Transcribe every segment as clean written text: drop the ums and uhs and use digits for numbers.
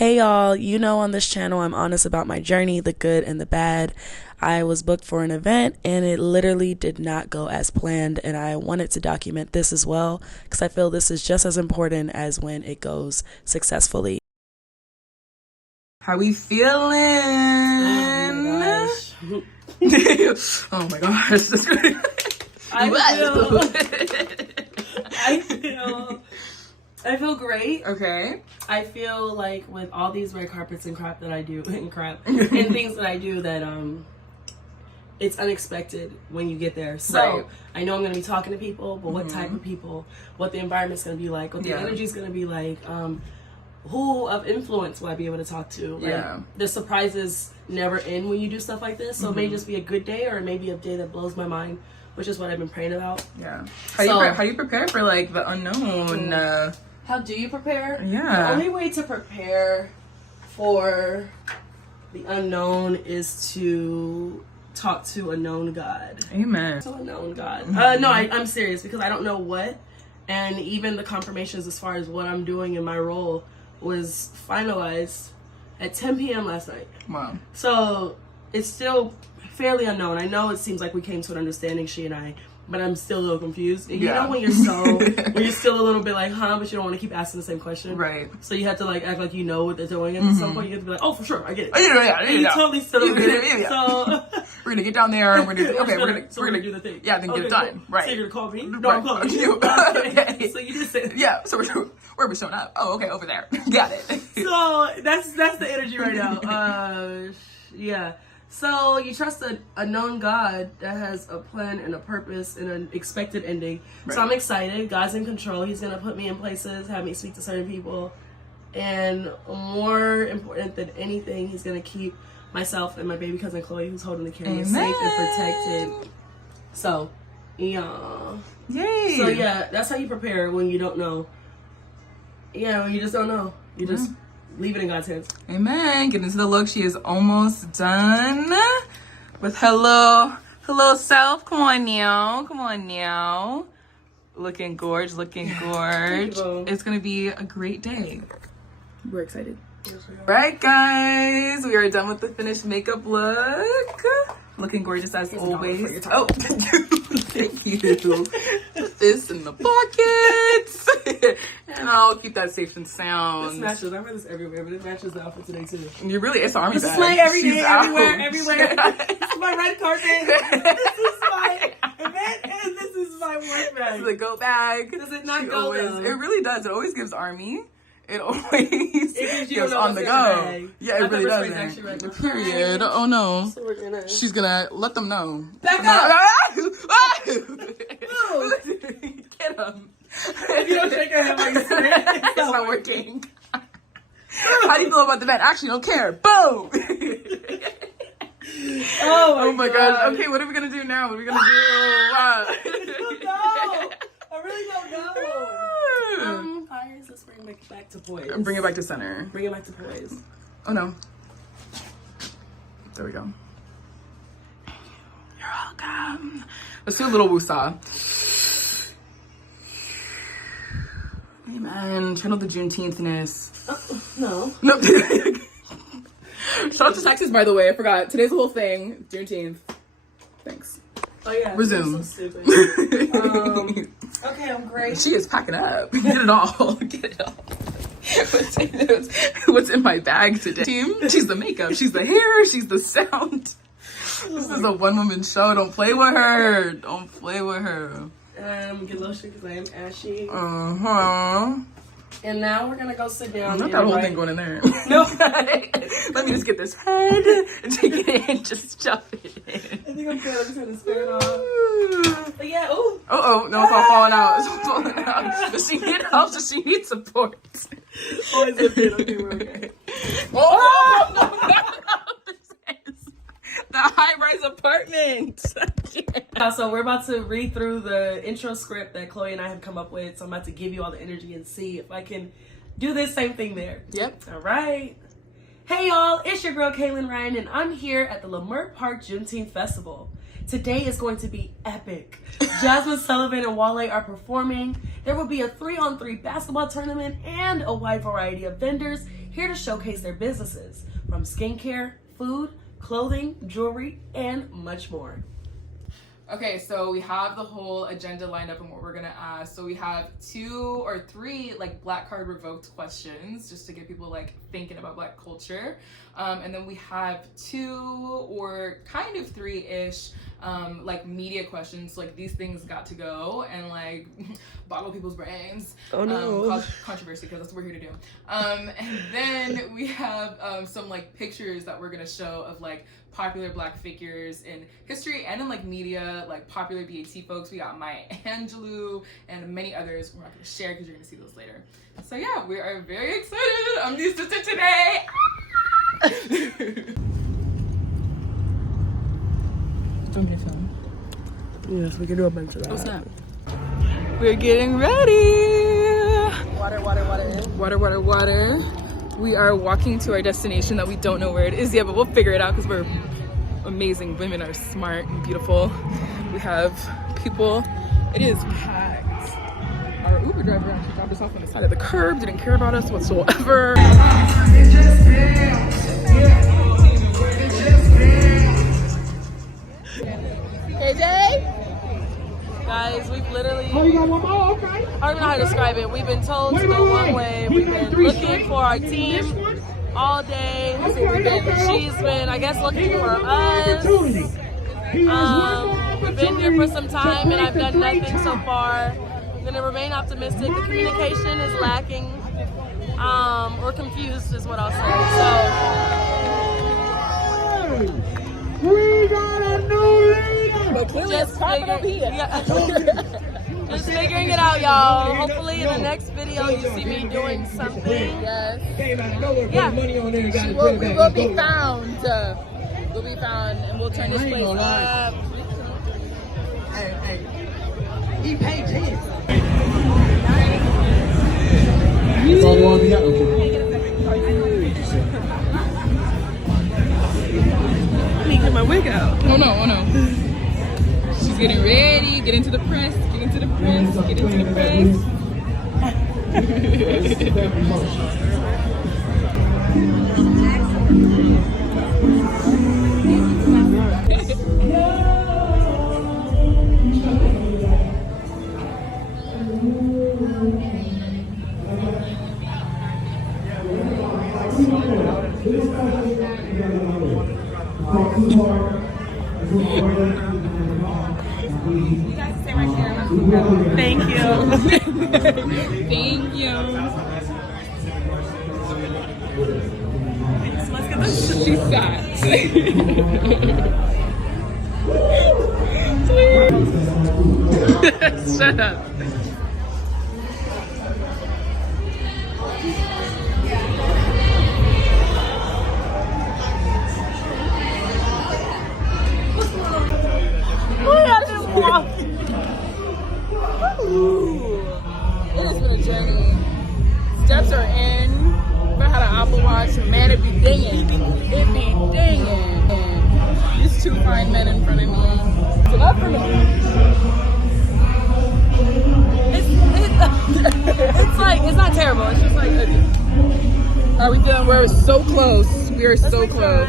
Hey y'all, you know on this channel I'm honest about my journey, the good and the bad. I was booked for an event and it literally did not go as planned, and I wanted to document this as well because I feel this is just as important as when it goes successfully. How we feeling? Oh my gosh. I feel great. Okay. I feel like with all these red carpets and crap that I do and things that I do that it's unexpected when you get there. So right. I know I'm gonna be talking to people, but what type of people, what the environment's gonna be like, what the energy's gonna be like, who of influence will I be able to talk to? Like, the surprises never end when you do stuff like this. So it may just be a good day, or it may be a day that blows my mind, which is what I've been praying about. Yeah. How do you prepare for like the unknown? How do you prepare? Yeah. The only way to prepare for the unknown is to talk to a known God. Amen. To a known God. No, I'm serious, because I don't know what, and even the confirmations as far as what I'm doing in my role was finalized at 10 p.m. last night. Wow. So it's still fairly unknown. I know it seems like we came to an understanding, she and I, but I'm still a little confused. And you know when you're still a little bit like, but you don't want to keep asking the same question. Right. So you have to like act like you know what they're doing. And at some point you have to be like, oh, for sure, I get it. You totally still don't get it. So we're gonna get down there and we're gonna do the thing. Yeah, then get it done. Right. So you're gonna call me? No, I'm calling you. Okay. So you just said. Yeah. So where are we showing up? Oh, okay, over there. Got it. So that's the energy right now. Yeah. So you trust a known God that has a plan and a purpose and an expected ending. Right. So I'm excited. God's in control. He's going to put me in places, have me speak to certain people. And more important than anything, he's going to keep myself and my baby cousin Chloe, who's holding the camera, safe and protected. So, yeah. Yay. So, yeah, that's how you prepare when you don't know. Yeah, when you just don't know. You just leave it in God's hands. Amen. Get into the look. She is almost done with hello self. Come on now. Looking gorge. It's gonna be a great day. We're excited. Right, guys, we are done with the finished makeup look. Looking gorgeous as always. Oh, thank you. Put this in the pockets. And I'll keep that safe and sound. This matches. I wear this everywhere, but it matches the outfit today too. It's an army bag. This is my everyday, everywhere. This is my red carpet. This is my event, and this is my work bag. This is a go bag. Does it not go though? It really does. It always gives army. It always gives on the go. Yeah, it really does. Period. Oh no. So she's gonna let them know. Back up! Get him. If you don't shake your head while you say it, it's not working. How do you feel about the vent? Actually, don't care. Boom! Oh my gosh. Okay, what are we gonna do now? What are we gonna do? I don't know. I really don't know. Fires, let's bring it back to poise. Bring it back to center. Bring it back to poise. Oh no. There we go. You're welcome. Let's do a little woosah. Amen. Channel the Juneteenth-ness. No. Shout out to Texas, by the way. I forgot. Today's the whole thing. Juneteenth. Thanks. Oh yeah. Resume. So stupid. Okay, I'm great. She is packing up. Get it all. Get it all. What's in my bag today? She's the makeup. She's the hair. She's the sound. This is a one-woman show. Don't play with her. Don't play with her. Get lotion because I am ashy. Uh-huh. And now we're gonna go sit down. Not that whole thing going in there. No. Let me just get this head and take it in. Just shove it in. I think I'm good. I'm just gonna spin it off. But yeah, ooh. Oh, no, it's all falling out. It's all falling out. Does she need help? Does she need support? Always a bit. Okay, we're okay. Oh! The high-rise apartment. So we're about to read through the intro script that Chloe and I have come up with. So I'm about to give you all the energy and see if I can do this same thing there. Yep. All right. Hey y'all, it's your girl Kaelyn Ryan, and I'm here at the Leimert Park Juneteenth Festival. Today is going to be epic. Jasmine Sullivan and Wale are performing. There will be a 3-on-3 basketball tournament and a wide variety of vendors here to showcase their businesses from skincare, food, clothing, jewelry, and much more. Okay, so we have the whole agenda lined up and what we're gonna ask. So we have 2 or 3 like Black Card revoked questions just to get people like thinking about Black culture. And then we have 2 or kind of 3-ish like media questions, like these things got to go and like boggle people's brains. Oh no. Cause controversy, because that's what we're here to do. And then we have some like pictures that we're gonna show of like popular Black figures in history and in like media, like popular BET folks. We got Maya Angelou and many others. We're not gonna share because you're gonna see those later. So yeah, we are very excited. I'm the assistant today. Do you want me to film? Yes, we can do a bunch of that. What's up? We're getting ready. Water, water, water. Water, water, water. We are walking to our destination that we don't know where it is yet, but we'll figure it out because we're amazing. Women are smart and beautiful. We have people. It is packed. Our Uber driver actually dropped us off on the side of the curb, didn't care about us whatsoever. KJ? Guys, we've literally, I don't know how to describe it. We've been told to go one way. We've been looking for our team all day. She's been, I guess, looking for us. We've been here for some time and I've done nothing so far. I'm gonna remain optimistic. The communication is lacking, or confused is what I'll say. So, we got a new leader! just figuring it out, y'all. Hopefully in the next video you see me doing something. Yes. Yeah. We will be found. We'll be found and we'll turn this place up. Hey, he paid 10. I need to get my wig out. Oh no. She's getting ready. Get into the press. Get into the press. Get into the press. Thank you. Thank you. So let's get this. She sat. Shut up. It has been a journey. Steps are in. If I had an Apple Watch, man, it'd be dinging. It'd be dinging. And these 2 fine men in front of me. It's enough for me. It's like, it's not terrible. It's just like, are we done? We're so close. We are so close.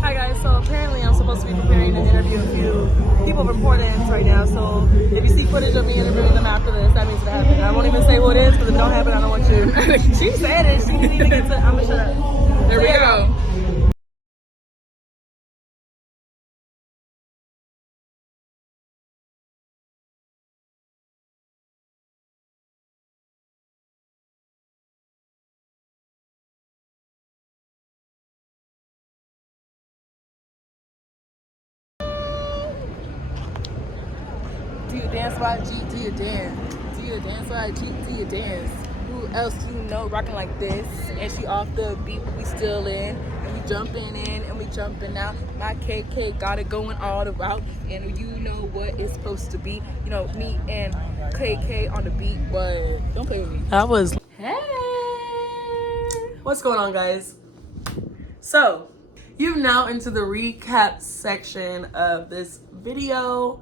Hi guys, so apparently I'm supposed to be preparing to interview a few people from Port Angeles right now, so if you see footage of me interviewing them after this, that means it happened. I won't even say who it is, because if it don't happen, I don't want you. She said it, she didn't even get to, I'm gonna shut up. There we go. Do you dance by G? Do you dance? Do you dance by G? Do you dance? Who else you know rocking like this? And she off the beat, but we still in. And we jumping in and we jumping out. My KK got it going all the route. And you know what it's supposed to be. You know, me and KK on the beat, but don't play with me. That was... Hey! What's going on, guys? So, you've now into the recap section of this video.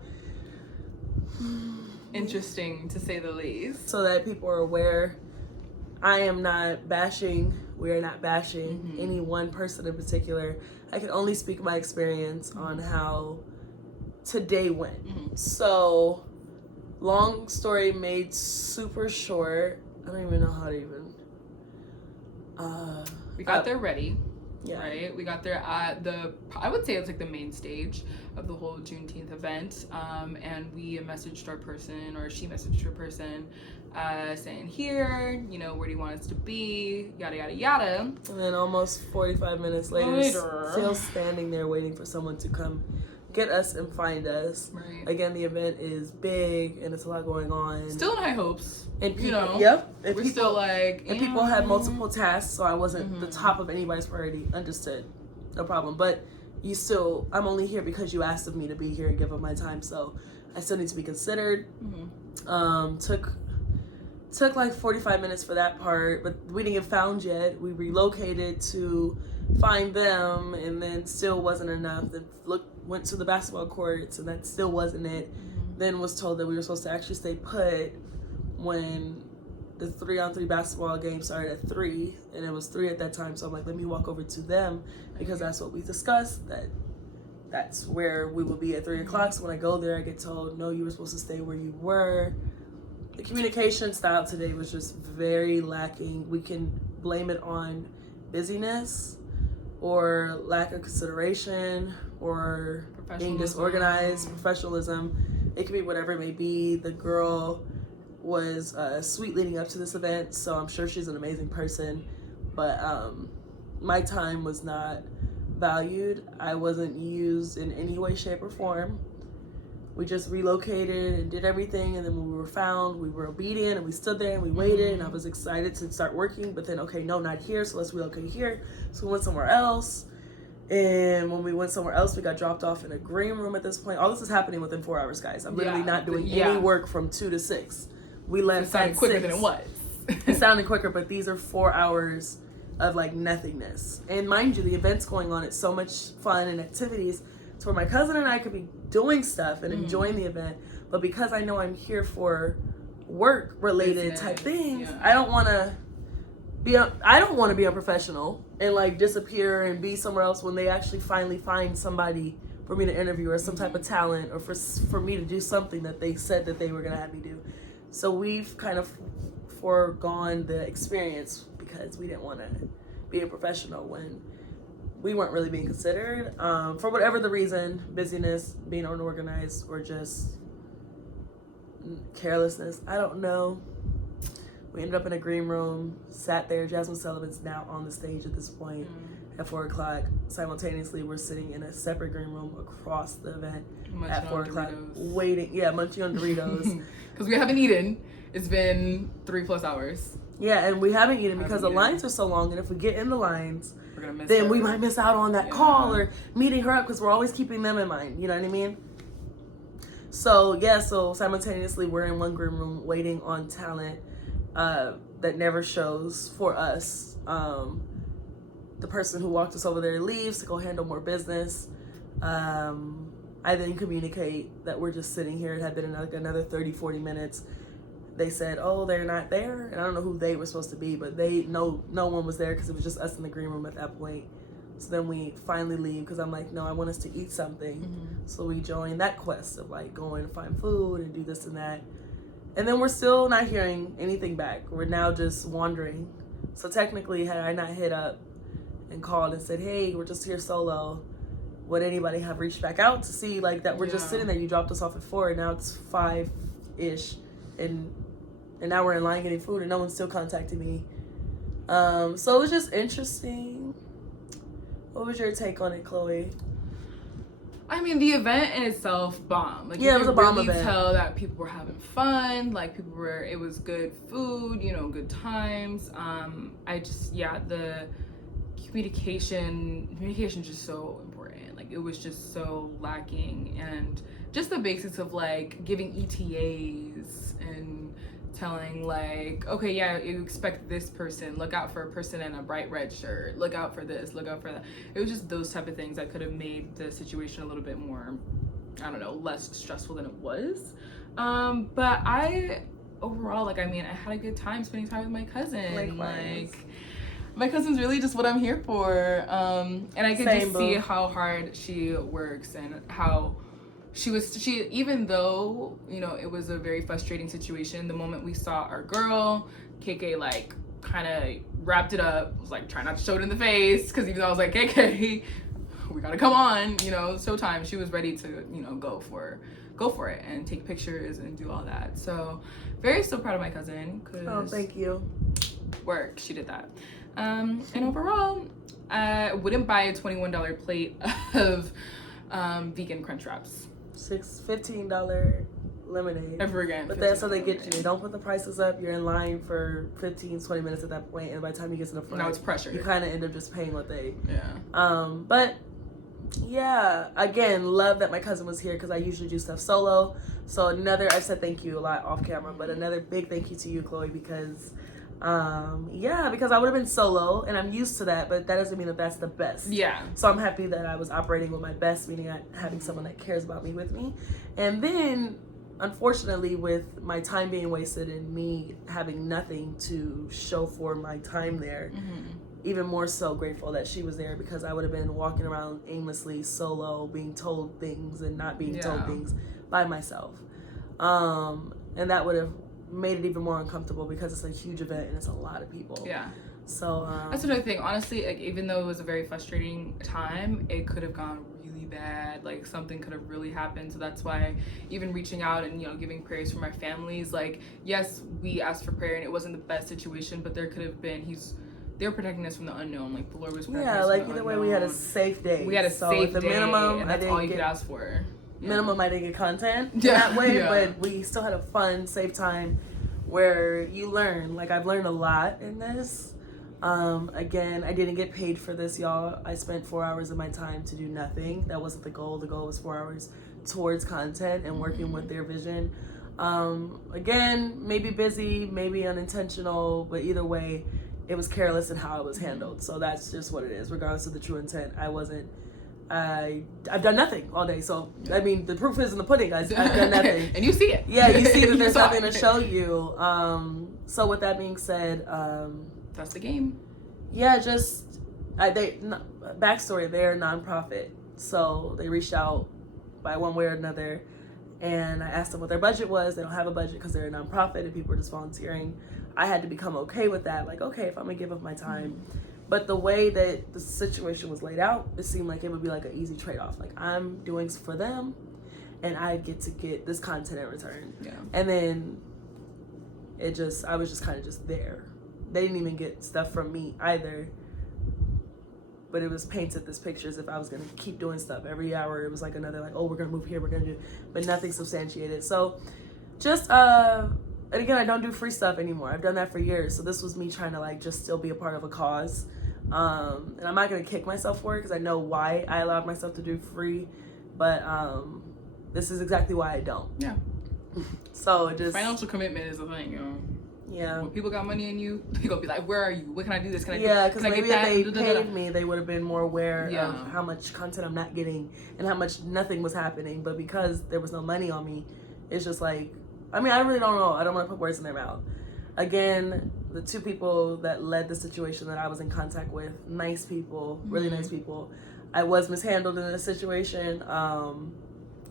Interesting, to say the least. So that people are aware, I am not bashing We are not bashing any one person in particular. I can only speak my experience on how today went. So, long story made super short. I don't even know how to even. We got there ready. Yeah. Right? We got there at I would say it's like the main stage of the whole Juneteenth event. And we messaged our person, or she messaged her person, saying, here, you know, where do you want us to be? Yada, yada, yada. And then almost 45 minutes later, still standing there waiting for someone to come get us and find us. Right. Again, the event is big and it's a lot going on. Still in high hopes. And people, you know, yep. And we're people, still like, and people had multiple tasks, so I wasn't the top of anybody's priority. Understood, no problem. But you still, I'm only here because you asked of me to be here and give up my time, so I still need to be considered. Took like 45 minutes for that part, but we didn't get found yet. We relocated to find them, and then still wasn't enough. Then went to the basketball courts, and that still wasn't it. Then was told that we were supposed to actually stay put when the 3-on-3 basketball game started at 3, and it was 3 at that time. So I'm like, let me walk over to them because that's what we discussed. That's where we will be at 3 o'clock. So when I go there, I get told, no, you were supposed to stay where you were. The communication style today was just very lacking. We can blame it on busyness or lack of consideration or being disorganized, professionalism. It could be whatever it may be. The girl was sweet leading up to this event, so I'm sure she's an amazing person, but my time was not valued. I wasn't used in any way, shape, or form. We just relocated and did everything, and then when we were found, we were obedient, and we stood there and we waited, and I was excited to start working, but then, okay, no, not here, so let's relocate here. So we went somewhere else, and when we went somewhere else, we got dropped off in a green room at this point. All this is happening within 4 hours, guys. I'm literally not doing any work from 2 to 6. We left at 6. Quicker than it was. It sounded quicker, but these are 4 hours of like nothingness. And mind you, the event's going on. It's so much fun and activities. It's where my cousin and I could be doing stuff and enjoying the event. But because I know I'm here for work related type things, I don't want to be unprofessional and like disappear and be somewhere else when they actually finally find somebody for me to interview or some type of talent or for me to do something that they said that they were going to have me do. So we've kind of foregone the experience because we didn't want to be a professional when we weren't really being considered. For whatever the reason, busyness, being unorganized, or just carelessness, I don't know. We ended up in a green room, sat there. Jasmine Sullivan's now on the stage at this point at 4 o'clock. Simultaneously, we're sitting in a separate green room across the event at 4 o'clock, waiting. Yeah, munching on Doritos. Because we haven't eaten. It's been 3+ hours. Yeah, and we haven't eaten because the lines are so long, and if we get in the lines, then we might miss out on that call or meeting her up because we're always keeping them in mind. You know what I mean? So, so simultaneously, we're in one green room waiting on talent that never shows for us. The person who walked us over there leaves to go handle more business. I then communicate that we're just sitting here. It had been another 30, 40 minutes. They said, oh, they're not there. And I don't know who they were supposed to be, but no one was there because it was just us in the green room at that point. So then we finally leave because I'm like, no, I want us to eat something. So we join that quest of like going to find food and do this and that. And then we're still not hearing anything back. We're now just wandering. So technically, had I not hit up and called and said, hey, we're just here solo, would anybody have reached back out to see like that we're just sitting there? You dropped us off at 4 and now it's 5-ish. And now we're in line getting food and no one's still contacting me. So it was just interesting. What was your take on it, Chloe? I mean, the event in itself bombed. Like, it was a bomb event. You could really tell that people were having fun. Like, it was good food, good times. The communication just so important. Like, it was just so lacking. And just the basics of like giving ETAs and telling like, okay, you expect this person, look out for a person in a bright red shirt, look out for this, look out for that. It was just those type of things that could have made the situation a little bit more, I don't know, less stressful than it was. But I overall, I had a good time spending time with my cousin. Likewise. My cousin's really just what I'm here for. And I can Same, just see boo. how hard she works and how she even though, you know, it was a very frustrating situation, the moment we saw our girl, KK, like, kind of wrapped it up, was like, trying not to show it in the face, because even though I was like, KK, we gotta come on, you know, showtime, she was ready to, you know, go for it and take pictures and do all that. So very still proud of my cousin, because Oh, thank you. work, she did that. And overall, I wouldn't buy a $21 plate of vegan crunch wraps $15 lemonade ever again. But that's how they get you. They don't put the prices up. You're in line for 15-20 minutes at that point, and by the time you get to the front, No, it's pressure. You kind of end up just paying what they. Yeah. But yeah, again, love that my cousin was here because I usually do stuff solo. So I said thank you a lot off camera, but another big thank you to you, Chloe, because because I would have been solo, and I'm used to that, but that doesn't mean that that's the best. Yeah. So I'm happy that I was operating with my best, meaning having someone that cares about me with me. And then, unfortunately, with my time being wasted and me having nothing to show for my time there, even more so grateful that she was there, because I would have been walking around aimlessly, solo, being told things and not being told things by myself. And that would have made it even more uncomfortable because it's a huge event and it's a lot of people. Yeah. So that's another thing. Honestly, like, even though it was a very frustrating time, it could have gone really bad. Like, something could have really happened. So that's why even reaching out and, you know, giving prayers for my families. Like, yes, we asked for prayer and it wasn't the best situation, but there could have been. They were protecting us from the unknown. Like, the Lord was protecting us from the either unknown. way, we had a safe day. We had a safe the day, minimum, and that's all you could ask for. Minimum, I didn't get content Yeah. that way, Yeah. but we still had a fun, safe time where you learn. Like, I've learned a lot in this. Again, I didn't get paid for this, y'all. I spent 4 hours of my time to do nothing. That wasn't the goal. The goal was 4 hours towards content and working with their vision. Again, maybe busy, maybe unintentional, but either way, it was careless in how it was handled. So that's just what it is, regardless of the true intent. I've done nothing all day. So, I mean, the proof is in the pudding. I've done nothing. And you see it. Yeah, you see that there's saw nothing it. to show you. So with that being said, That's the game. yeah, backstory, they're a nonprofit. So they reached out by one way or another, and I asked them what their budget was. They don't have a budget because they're a nonprofit and people are just volunteering. I had to become okay with that. Like, okay, if I'm gonna give up my time. But the way that the situation was laid out, it seemed like it would be like an easy trade-off. Like, I'm doing for them, and I get to get this content in return. Yeah. And then I was just kind of just there. They didn't even get stuff from me either. But it was painted this picture as if I was gonna keep doing stuff every hour. It was like another, like, oh, we're gonna move here, we're gonna do, but nothing substantiated. So just and again, I don't do free stuff anymore. I've done that for years. So this was me trying to, like, just still be a part of a cause. And I'm not gonna kick myself for it because I know why I allowed myself to do free, but this is exactly why I don't. Yeah. So it just, Financial commitment is a thing, you know. yeah. When people got money in you, they gonna be like, "Where are you? What can I do this? Can I do?" Yeah, because can I maybe get if they that? Da, da, da, da. paid me, they would have been more aware Yeah. of how much content I'm not getting and how much nothing was happening. But because there was no money on me, it's just like, I mean, I really don't know. I don't want to put words in their mouth. Again, the two people that led the situation that I was in contact with, nice people, really nice people. I was mishandled in this situation.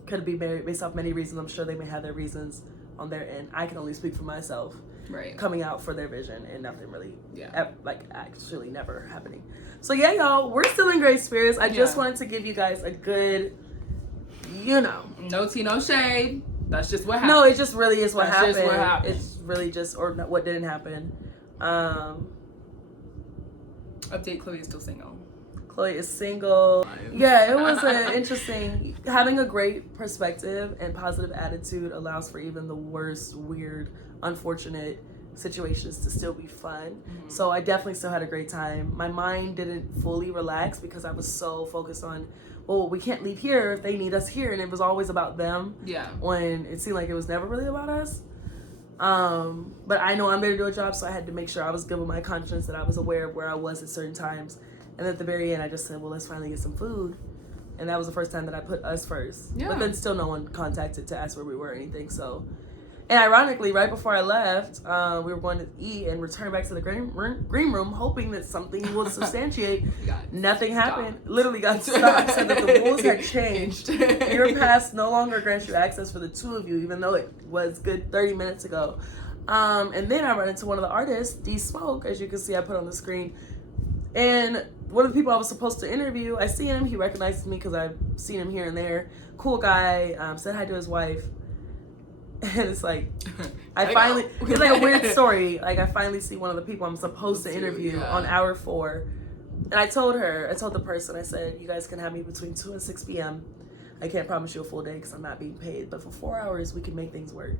Could be based off many reasons. I'm sure they may have their reasons on their end. I can only speak for myself. Right. Coming out for their vision and nothing really, Yeah. actually never happening. So yeah, y'all, we're still in great spirits. I just wanted to give you guys a good, No tea, no shade. That's just what happened. No, it just really is what That's happened. just what happened. It's really just, or what didn't happen. Update: Chloe is still single. Chloe is single. Yeah, it was an interesting, having a great perspective and positive attitude allows for even the worst, weird, unfortunate situations to still be fun. So I definitely still had a great time. My mind didn't fully relax because I was so focused on, well, we can't leave here if they need us here, and it was always about them. Yeah. When it seemed like it was never really about us. But I know I'm there to do a job, so I had to make sure I was good with my conscience, that I was aware of where I was at certain times. And at the very end, I just said, well, let's finally get some food. And that was the first time that I put us first. Yeah. But then still no one contacted to ask where we were or anything. So, And ironically, right before I left, we were going to eat and return back to the green room, hoping that something would substantiate. Nothing happened. Literally got stopped. Said that the rules had changed. Your pass no longer grants you access for the two of you, even though it was good 30 minutes ago. And then I run into one of the artists, D Smoke, as you can see I put on the screen. And one of the people I was supposed to interview, I see him. He recognizes me because I've seen him here and there. Cool guy. Said hi to his wife. And it's like, it's like a weird story. Like, I finally see one of the people I'm supposed to interview on hour 4. And I told the person, I said, you guys can have me between 2 and 6 p.m. I can't promise you a full day because I'm not being paid. But for 4 hours, we can make things work.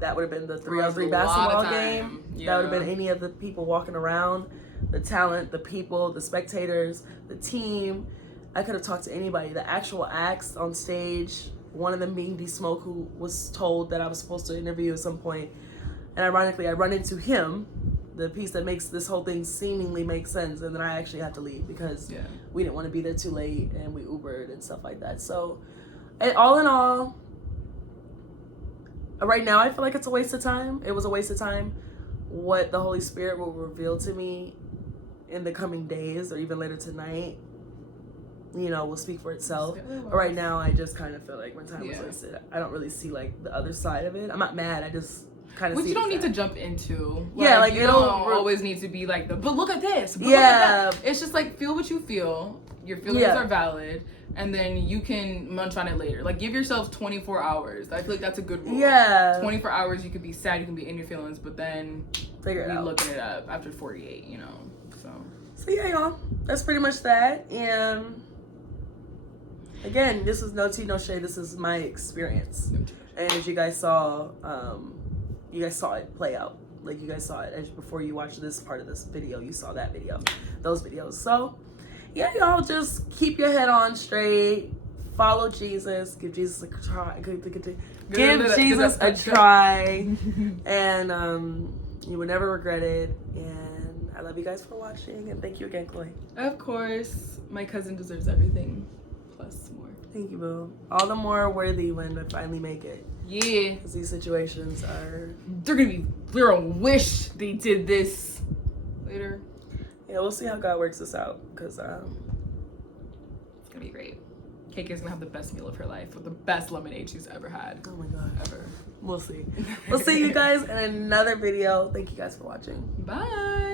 That would have been the 3-on-3 basketball game. Yeah. That would have been any of the people walking around. The talent, the people, the spectators, the team. I could have talked to anybody. The actual acts on stage. One of them being D Smoke, who was told that I was supposed to interview at some point. And ironically, I run into him, the piece that makes this whole thing seemingly make sense. And then I actually had to leave because we didn't want to be there too late and we Ubered and stuff like that. So, all in all, right now I feel like it's a waste of time. It was a waste of time. What the Holy Spirit will reveal to me in the coming days or even later tonight, will speak for itself. But right now, I just kind of feel like my time was wasted. I don't really see like the other side of it. I'm not mad. I just kind of. Which you don't need to jump into. Like you don't always need to be like but look at this. But look at that. It's just like feel what you feel. Your feelings are valid, and then you can munch on it later. Like give yourself 24 hours. I feel like that's a good rule. 24 hours. You could be sad. You can be in your feelings, but then figure it out. Looking it up after 48. So yeah, y'all. That's pretty much that. And again, this is no tea, no shade. This is my experience. And as you guys saw it play out. Like you guys saw it before you watched this part of this video. You saw that video, those videos. So yeah, y'all just keep your head on straight. Follow Jesus. Give Jesus a try. Give Jesus a try. And you will never regret it. And I love you guys for watching. And thank you again, Chloe. Of course. My cousin deserves everything. Plus more. Thank you, boo. All the more worthy when we finally make it. Yeah. Because these situations are... They're gonna wish they did this later. Yeah, we'll see how God works this out. Because, it's gonna be great. Cake is gonna have the best meal of her life with the best lemonade she's ever had. Oh my God. Ever. We'll see. We'll see you guys in another video. Thank you guys for watching. Bye.